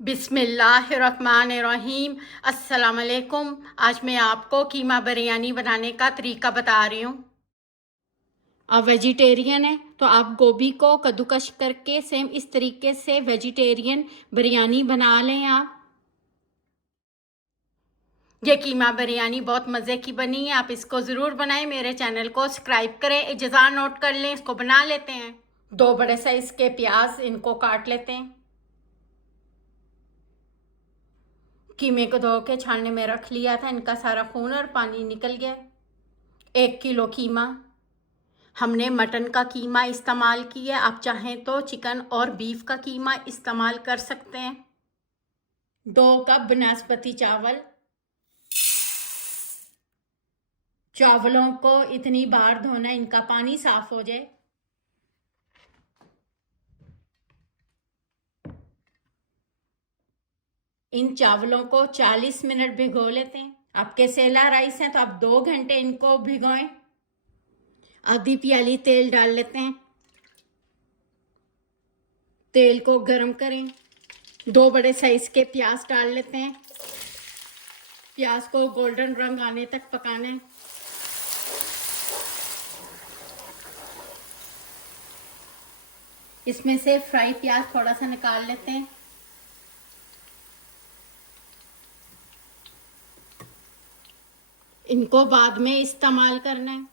बिस्मिल्लाहिर्रहमानिर्रहीम। अस्सलाम वालेकुम। आज मैं आपको कीमा बिरयानी बनाने का तरीका बता रही हूँ। आप वेजिटेरियन हैं तो आप गोभी को कद्दूकश करके सेम इस तरीके से वेजिटेरियन बिरयानी बना लें। आप ये कीमा बिरयानी बहुत मज़े की बनी है, आप इसको ज़रूर बनाएं। मेरे चैनल को सब्सक्राइब करें। इजाज़त नोट कर लें, इसको बना लेते हैं। 2 बड़े साइज़ के प्याज, इनको काट लेते हैं। कीमे को धो के छानने में रख लिया था, इनका सारा खून और पानी निकल गया। 1 किलो कीमा, हमने मटन का कीमा इस्तेमाल किया, आप चाहें तो चिकन और बीफ का कीमा इस्तेमाल कर सकते हैं। 2 कप बासमती चावल, चावलों को इतनी बार धोना इनका पानी साफ हो जाए। इन चावलों को 40 मिनट भिगो लेते हैं। आपके सेला राइस हैं तो आप 2 घंटे इनको भिगोएं। आधी प्याली तेल डाल लेते हैं। तेल को गरम करें। 2 बड़े साइज के प्याज डाल लेते हैं। प्याज को गोल्डन रंग आने तक पकाना है। इसमें से फ्राई प्याज थोड़ा सा निकाल लेते हैं। इनको बाद में इस्तेमाल करना है।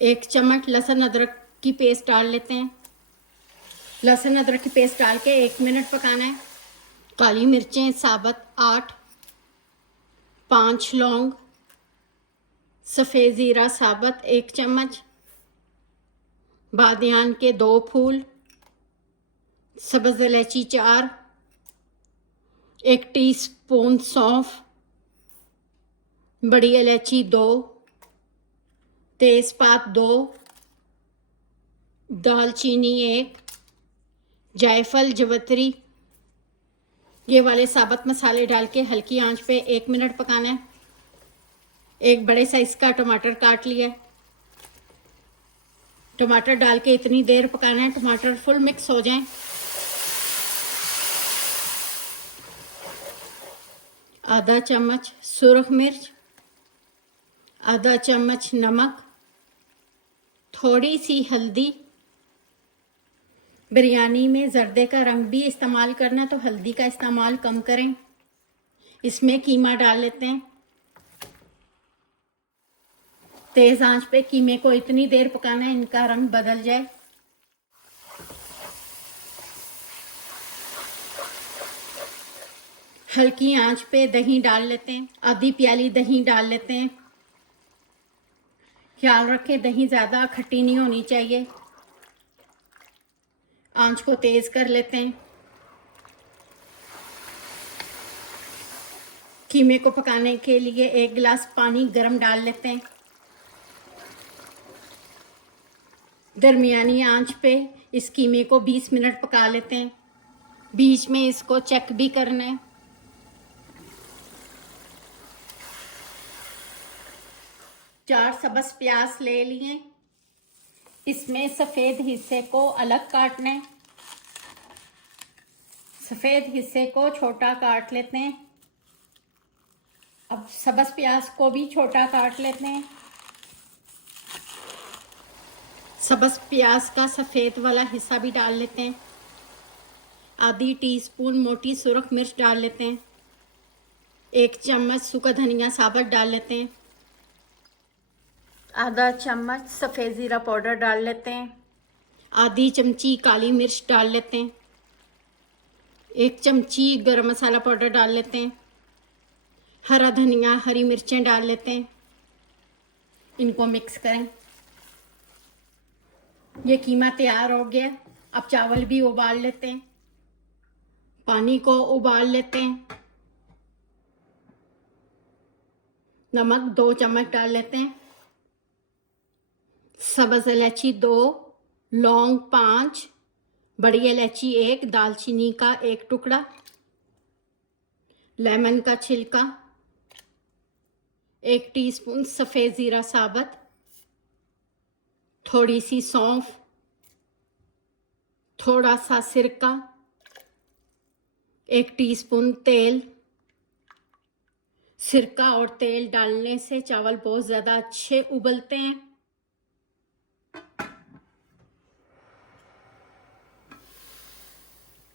1 चम्मच लहसुन अदरक की पेस्ट डाल लेते हैं। लहसुन अदरक की पेस्ट डाल के 1 मिनट पकाना है। काली मिर्चें साबुत 8, 5 लौंग, सफ़ेद ज़ीरा साबुत 1 चम्मच, बादियान के 2 फूल, सब्ज़ इलायची 4, 1 टीस्पून सौंफ, बड़ी इलायची 2, तेज़पात 2, दालचीनी 1, जायफल जवित्री, ये वाले साबुत मसाले डाल के हल्की आंच पे 1 मिनट पकाना है। 1 बड़े साइज का टमाटर काट लिया है। टमाटर डाल के इतनी देर पकाना है टमाटर फुल मिक्स हो जाएं। आधा चम्मच सुरख मिर्च, आधा चम्मच नमक, थोड़ी सी हल्दी। बिरयानी में जर्दे का रंग भी इस्तेमाल करना तो हल्दी का इस्तेमाल कम करें। इसमें कीमा डाल लेते हैं। तेज आंच पे कीमे को इतनी देर पकाना है इनका रंग बदल जाए। हल्की आंच पे दही डाल लेते हैं। आधी प्याली दही डाल लेते हैं। ख्याल रखें दही ज़्यादा खट्टी नहीं होनी चाहिए। आंच को तेज कर लेते हैं। कीमे को पकाने के लिए 1 गिलास पानी गर्म डाल लेते हैं। दरमियानी आंच पे इस कीमे को 20 मिनट पका लेते हैं। बीच में इसको चेक भी करना है। 4 सब्ज़ प्याज ले लिए। इसमें सफ़ेद हिस्से को अलग काटना है। सफ़ेद हिस्से को छोटा काट लेते हैं। अब सब्ज़ प्याज को भी छोटा काट लेते हैं। सब्ज़ प्याज का सफ़ेद वाला हिस्सा भी डाल लेते हैं। आधी टीस्पून मोटी सुरख मिर्च डाल लेते हैं। 1 चम्मच सूखा धनिया साबुत डाल लेते हैं। आधा चम्मच सफ़ेद ज़ीरा पाउडर डाल लेते हैं। आधी चमची काली मिर्च डाल लेते हैं। 1 चमची गरम मसाला पाउडर डाल लेते हैं। हरा धनिया, हरी मिर्चें डाल लेते हैं। इनको मिक्स करें। ये कीमा तैयार हो गया। अब चावल भी उबाल लेते हैं। पानी को उबाल लेते हैं। नमक 2 चम्मच डाल लेते हैं। सब्ज़ इलायची 2, लौंग 5, बड़ी इलायची 1, दालचीनी का 1 टुकड़ा, लेमन का छिलका, 1 टीस्पून सफ़ेद ज़ीरा साबुत, थोड़ी सी सौंफ, थोड़ा सा सिरका, 1 टीस्पून तेल। सिरका और तेल डालने से चावल बहुत ज़्यादा अच्छे उबलते हैं।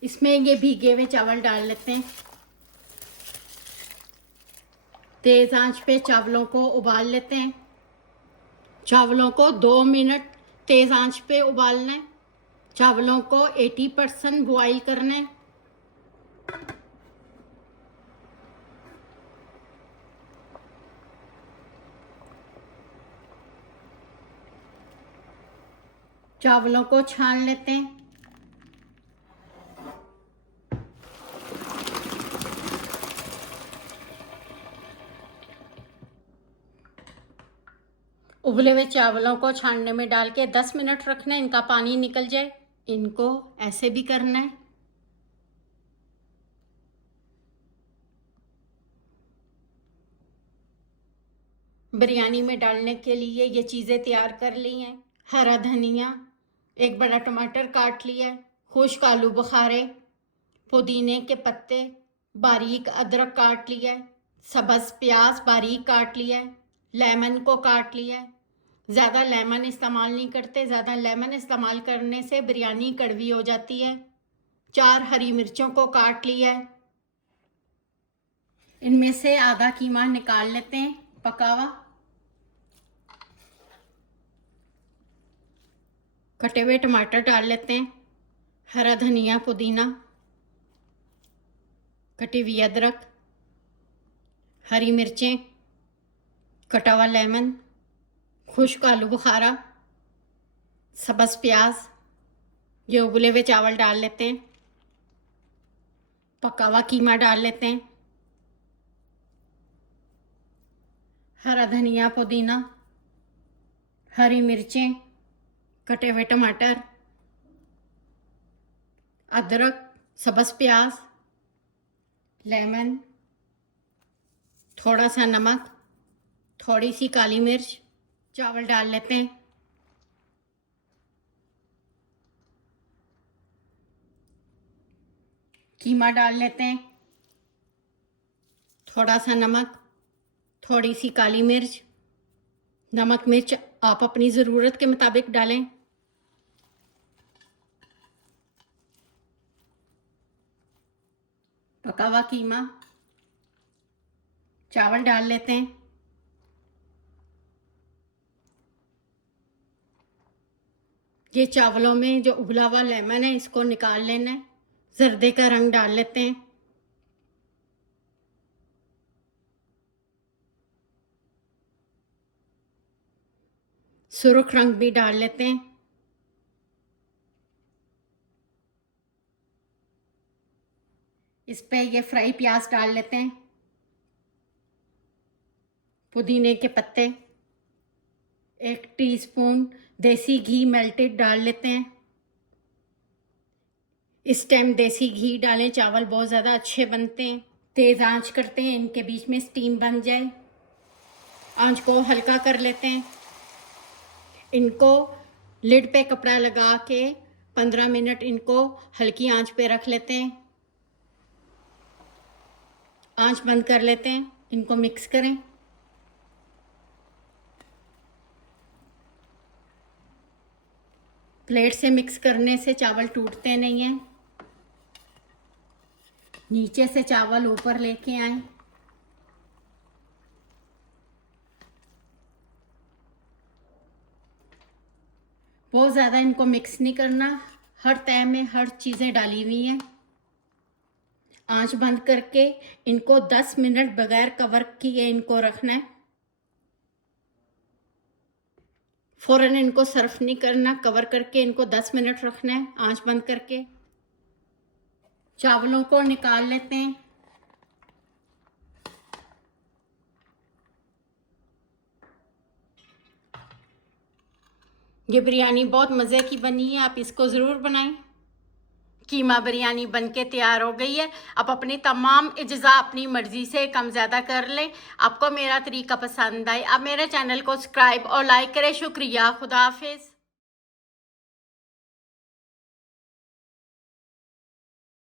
इसमें ये भीगे हुए चावल डाल लेते हैं। तेज आंच पे चावलों को उबाल लेते हैं। चावलों को 2 मिनट तेज आंच पे उबालना है। चावलों को 80% बॉईल करना है। चावलों को छान लेते हैं। उबले हुए चावलों को छानने में डाल के 10 मिनट रखना है, इनका पानी निकल जाए। इनको ऐसे भी करना है। बिरयानी में डालने के लिए ये चीज़ें तैयार कर ली हैं। हरा धनिया, 1 बड़ा टमाटर काट लिया है, खुश्क आलू बुखारे, पुदीने के पत्ते, बारीक अदरक काट लिया है, सब्ज़ प्याज बारीक काट लिया है, लेमन को काट लिया है। ज़्यादा लेमन इस्तेमाल नहीं करते, ज़्यादा लेमन इस्तेमाल करने से बिरयानी कड़वी हो जाती है। 4 हरी मिर्चों को काट लिया है। इनमें से आधा कीमा निकाल लेते हैं पका हुआ। कटे हुए टमाटर डाल लेते हैं। हरा धनिया, पुदीना, कटी हुई अदरक, हरी मिर्चें, कटा हुआ लेमन, खुश्क आलू बुखारा, सब्ज़ प्याज, ये उबले हुए चावल डाल लेते हैं। पका हुआ कीमा डाल लेते हैं। हरा धनिया, पुदीना, हरी मिर्चें, कटे हुए टमाटर, अदरक, सब्ज़ प्याज, लेमन, थोड़ा सा नमक, थोड़ी सी काली मिर्च। चावल डाल लेते हैं। कीमा डाल लेते हैं। थोड़ा सा नमक, थोड़ी सी काली मिर्च। नमक मिर्च आप अपनी ज़रूरत के मुताबिक डालें। पका हुआ कीमा, चावल डाल लेते हैं। ये चावलों में जो उबला हुआ लेमन है इसको निकाल लेना है। जर्दे का रंग डाल लेते हैं। सुर्ख रंग भी डाल लेते हैं। इस पे ये फ्राई प्याज डाल लेते हैं। पुदीने के पत्ते, 1 टीस्पून देसी घी मेल्टेड डाल लेते हैं। इस टाइम देसी घी डालें, चावल बहुत ज़्यादा अच्छे बनते हैं। तेज़ आंच करते हैं, इनके बीच में स्टीम बन जाए। आंच को हल्का कर लेते हैं। इनको लिड पे कपड़ा लगा के 15 मिनट इनको हल्की आंच पे रख लेते हैं। आंच बंद कर लेते हैं। इनको मिक्स करें। प्लेट से मिक्स करने से चावल टूटते नहीं हैं। नीचे से चावल ऊपर लेके आए। बहुत ज़्यादा इनको मिक्स नहीं करना। हर तय में हर चीज़ें डाली हुई हैं। आंच बंद करके इनको 10 मिनट बगैर कवर किए इनको रखना है। फ़ौरन इनको सर्व नहीं करना, कवर करके इनको 10 मिनट रखना है आंच बंद करके। चावलों को निकाल लेते हैं। ये बिरयानी बहुत मज़े की बनी है, आप इसको ज़रूर बनाएं। कीमा बिरयानी बनके तैयार हो गई है। आप अपनी तमाम अज्जा अपनी मर्ज़ी से कम ज़्यादा कर लें। आपको मेरा तरीका पसंद आए, आप मेरे चैनल को सब्सक्राइब और लाइक करें। शुक्रिया। खुदा हाफिज़।